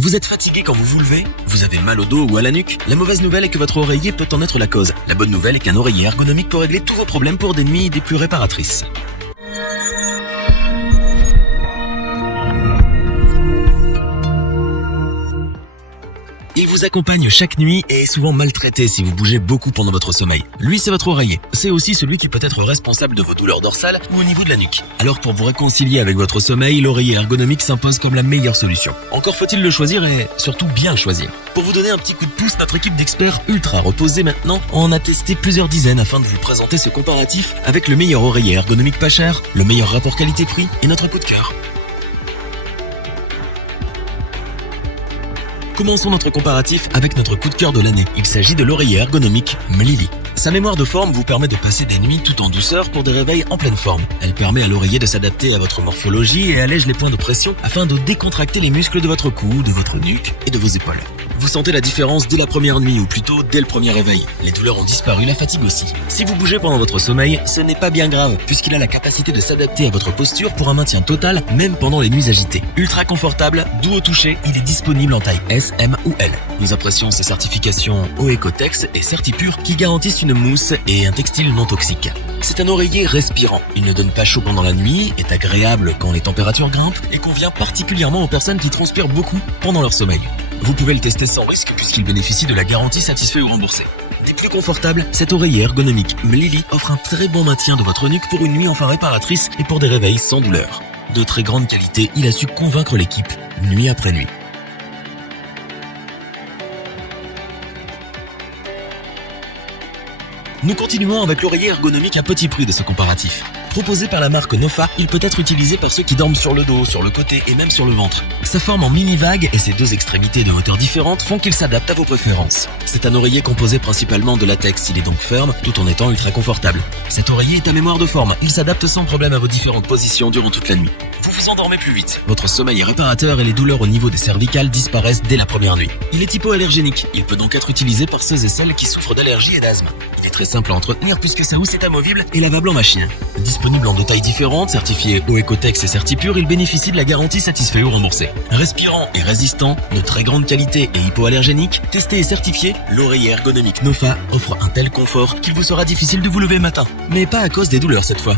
Vous êtes fatigué quand vous vous levez? Vous avez mal au dos ou à la nuque? La mauvaise nouvelle est que votre oreiller peut en être la cause. La bonne nouvelle est qu'un oreiller ergonomique peut régler tous vos problèmes pour des nuits des plus réparatrices. Il vous accompagne chaque nuit et est souvent maltraité si vous bougez beaucoup pendant votre sommeil. Lui, c'est votre oreiller. C'est aussi celui qui peut être responsable de vos douleurs dorsales ou au niveau de la nuque. Alors pour vous réconcilier avec votre sommeil, l'oreiller ergonomique s'impose comme la meilleure solution. Encore faut-il le choisir et surtout bien choisir. Pour vous donner un petit coup de pouce, notre équipe d'experts ultra reposés maintenant en a testé plusieurs dizaines afin de vous présenter ce comparatif avec le meilleur oreiller ergonomique pas cher, le meilleur rapport qualité-prix et notre coup de cœur. Commençons notre comparatif avec notre coup de cœur de l'année. Il s'agit de l'oreiller ergonomique Mlily. Sa mémoire de forme vous permet de passer des nuits tout en douceur pour des réveils en pleine forme. Elle permet à l'oreiller de s'adapter à votre morphologie et allège les points de pression afin de décontracter les muscles de votre cou, de votre nuque et de vos épaules. Vous sentez la différence dès la première nuit ou plutôt dès le premier réveil. Les douleurs ont disparu, la fatigue aussi. Si vous bougez pendant votre sommeil, ce n'est pas bien grave puisqu'il a la capacité de s'adapter à votre posture pour un maintien total même pendant les nuits agitées. Ultra confortable, doux au toucher, il est disponible en taille S, M ou L. Nous apprécions ses certifications Oecotex et Certipure qui garantissent une mousse et un textile non toxique. C'est un oreiller respirant. Il ne donne pas chaud pendant la nuit, est agréable quand les températures grimpent et convient particulièrement aux personnes qui transpirent beaucoup pendant leur sommeil. Vous pouvez le tester sans risque puisqu'il bénéficie de la garantie satisfait ou remboursé. Des plus confortables, cet oreiller ergonomique Mlily offre un très bon maintien de votre nuque pour une nuit enfin réparatrice et pour des réveils sans douleur. De très grande qualité, il a su convaincre l'équipe, nuit après nuit. Nous continuons avec l'oreiller ergonomique à petit prix de ce comparatif. Proposé par la marque Nofa, il peut être utilisé par ceux qui dorment sur le dos, sur le côté et même sur le ventre. Sa forme en mini-vague et ses deux extrémités de hauteur différentes font qu'il s'adapte à vos préférences. C'est un oreiller composé principalement de latex, il est donc ferme tout en étant ultra confortable. Cet oreiller est à mémoire de forme, il s'adapte sans problème à vos différentes positions durant toute la nuit. Vous vous endormez plus vite, votre sommeil est réparateur et les douleurs au niveau des cervicales disparaissent dès la première nuit. Il est hypoallergénique, il peut donc être utilisé par ceux et celles qui souffrent d'allergies et d'asthme. Il est très simple à entretenir puisque sa housse est amovible et lavable en machine. Disponible en deux tailles différentes, certifié Oecotex et Certipure, il bénéficie de la garantie satisfait ou remboursée. Respirant et résistant, de très grande qualité et hypoallergénique, testé et certifié, l'oreiller ergonomique Nofa offre un tel confort qu'il vous sera difficile de vous lever le matin. Mais pas à cause des douleurs cette fois.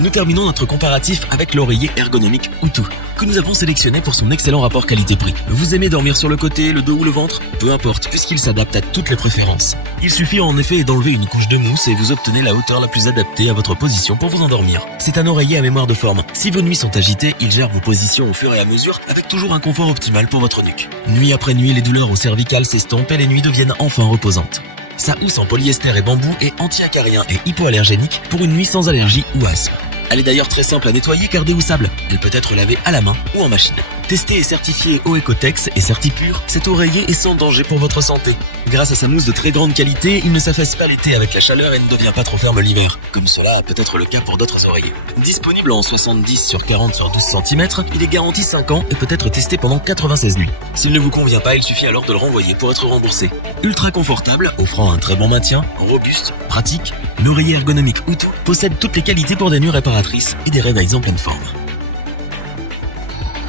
Nous terminons notre comparatif avec l'oreiller ergonomique Utu, que nous avons sélectionné pour son excellent rapport qualité-prix. Vous aimez dormir sur le côté, le dos ou le ventre? Peu importe, puisqu'il s'adapte à toutes les préférences. Il suffit en effet d'enlever une couche de mousse et vous obtenez la hauteur la plus adaptée à votre position pour vous endormir. C'est un oreiller à mémoire de forme. Si vos nuits sont agitées, il gère vos positions au fur et à mesure avec toujours un confort optimal pour votre nuque. Nuit après nuit, les douleurs au cervical s'estompent et les nuits deviennent enfin reposantes. Sa housse en polyester et bambou est anti-acarien et hypoallergénique pour une nuit sans allergie ou asthme. Elle est d'ailleurs très simple à nettoyer car déhoussable. Elle peut être lavée à la main ou en machine. Testé et certifié Oecotex et Certipure, cet oreiller est sans danger pour votre santé. Grâce à sa mousse de très grande qualité, il ne s'affaisse pas l'été avec la chaleur et ne devient pas trop ferme l'hiver, comme cela peut être le cas pour d'autres oreillers. Disponible en 70 sur 40 sur 12 cm, il est garanti 5 ans et peut être testé pendant 96 nuits. S'il ne vous convient pas, il suffit alors de le renvoyer pour être remboursé. Ultra confortable, offrant un très bon maintien, robuste, pratique, l'oreiller ergonomique Utu possède toutes les qualités pour des nuits réparatrices et des réveils en pleine forme.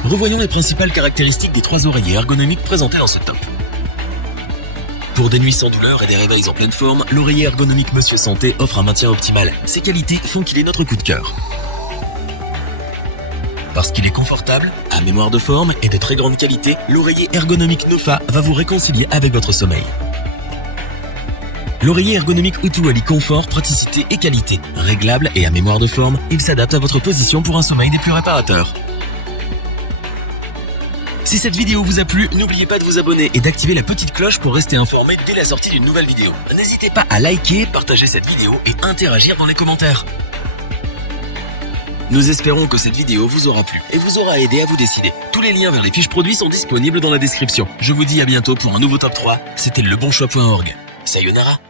Revoyons les principales caractéristiques des trois oreillers ergonomiques présentés dans ce top. Pour des nuits sans douleur et des réveils en pleine forme, l'oreiller ergonomique Monsieur Santé offre un maintien optimal. Ses qualités font qu'il est notre coup de cœur. Parce qu'il est confortable, à mémoire de forme et de très grande qualité, l'oreiller ergonomique Nofa va vous réconcilier avec votre sommeil. L'oreiller ergonomique Utu allie confort, praticité et qualité. Réglable et à mémoire de forme, il s'adapte à votre position pour un sommeil des plus réparateurs. Si cette vidéo vous a plu, n'oubliez pas de vous abonner et d'activer la petite cloche pour rester informé dès la sortie d'une nouvelle vidéo. N'hésitez pas à liker, partager cette vidéo et interagir dans les commentaires. Nous espérons que cette vidéo vous aura plu et vous aura aidé à vous décider. Tous les liens vers les fiches produits sont disponibles dans la description. Je vous dis à bientôt pour un nouveau top 3. C'était lebonchoix.org. Sayonara.